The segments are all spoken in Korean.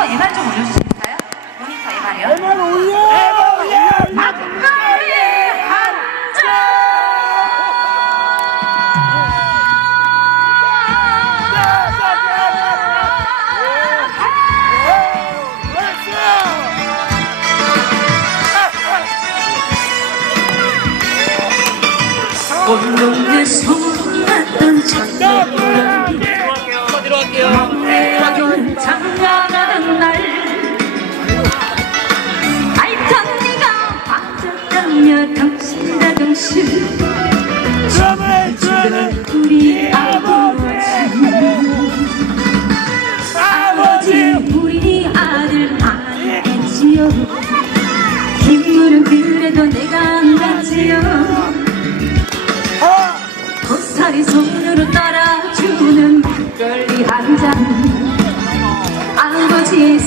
모니터 에발 좀 올려주시겠어요? 모니터 에발이요? 에발 올려! 에발 올려! 막걸리 한 온몸에 소문 났던 장례구 빠졌다며 당신과 당신. 춤을 추는 우리 아버지. 아버지. 우리 아들 아니겠지요 김물은 그래도 내가 안 갔지요. 고사리 손으로 따라주는 막걸리 한 잔. 아버지의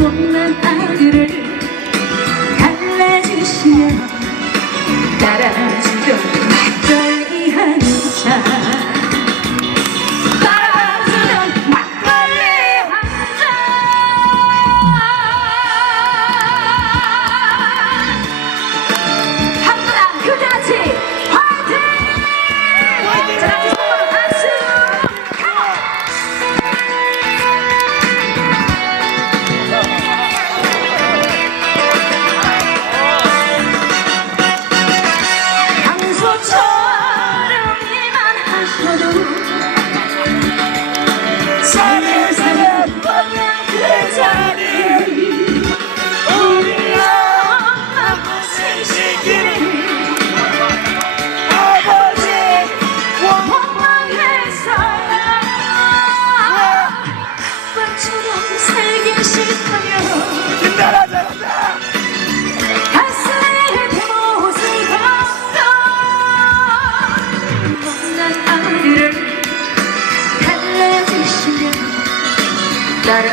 못난 아들을 갈라주시며 잘한다 잘한다 가슴에 대못을 벗어. 못난 아들을 달래주시며 나를